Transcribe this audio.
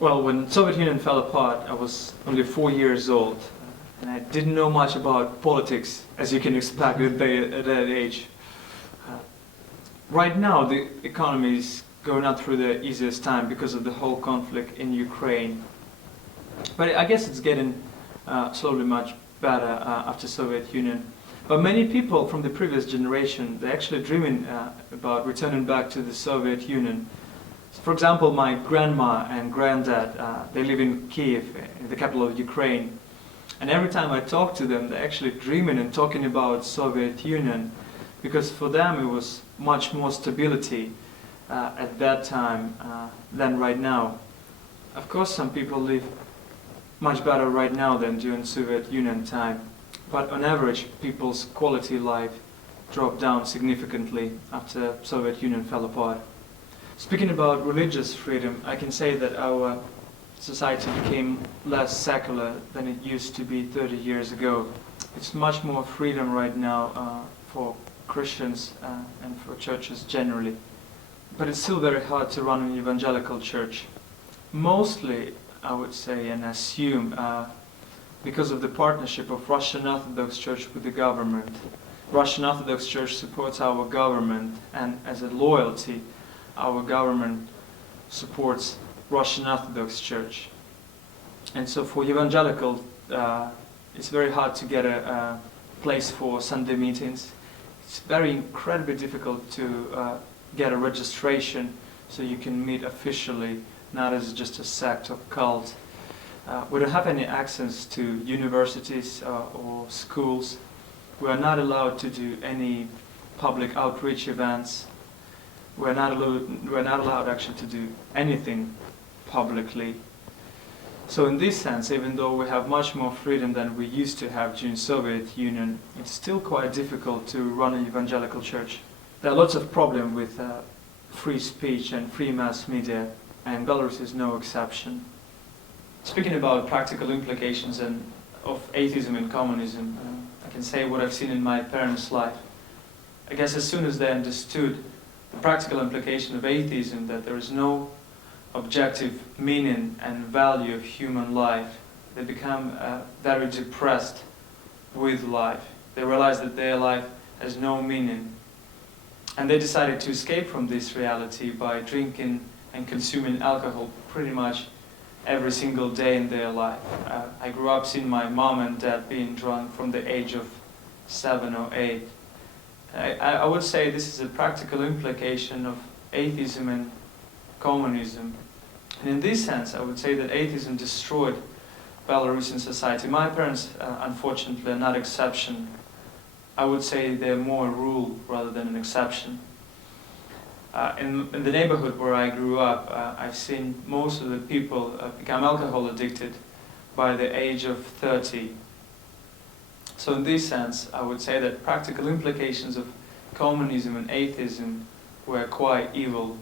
Well, when Soviet Union fell apart, I was only 4 years old, and I didn't know much about politics, as you can expect at that age. Uh, right now, the economy is going not through the easiest time because of the whole conflict in Ukraine. But I guess it's getting slowly much better after Soviet Union. But many people from the previous generation, they're actually dreaming about returning back to the Soviet Union. For example, my grandma and granddad, they live in Kiev, the capital of Ukraine. And every time I talk to them, they're actually dreaming and talking about Soviet Union, because for them it was much more stability at that time than right now. Of course, some people live much better right now than during Soviet Union time, but on average, people's quality life dropped down significantly after Soviet Union fell apart. Speaking about religious freedom, I can say that our society became less secular than it used to be 30 years ago. It's much more freedom right now for Christians and for churches generally. But it's still very hard to run an evangelical church. Mostly, I would say and assume, because of the partnership of Russian Orthodox Church with the government. Russian Orthodox Church supports our government, and as a loyalty, our government supports Russian Orthodox Church. And so for evangelical, it's very hard to get a place for Sunday meetings. It's very incredibly difficult to get a registration so you can meet officially, not as just a sect or cult. We don't have any access to universities or schools. We are not allowed to do any public outreach events. We're not allowed actually to do anything publicly. So in this sense, even though we have much more freedom than we used to have during Soviet Union, it's still quite difficult to run an evangelical church. There are lots of problems with free speech and free mass media, and Belarus is no exception. Speaking about practical implications of atheism and communism, I can say what I've seen in my parents' life. I guess as soon as they understood the practical implication of atheism, that there is no objective meaning and value of human life, they become very depressed with life. They realize that their life has no meaning. And they decided to escape from this reality by drinking and consuming alcohol pretty much every single day in their life. I grew up seeing my mom and dad being drunk from the age of 7 or 8. I would say this is a practical implication of atheism and communism. And in this sense, I would say that atheism destroyed Belarusian society. My parents, unfortunately, are not exception. I would say they're more a rule rather than an exception. In the neighborhood where I grew up, I've seen most of the people become alcohol addicted by the age of 30. So in this sense, I would say that practical implications of communism and atheism were quite evil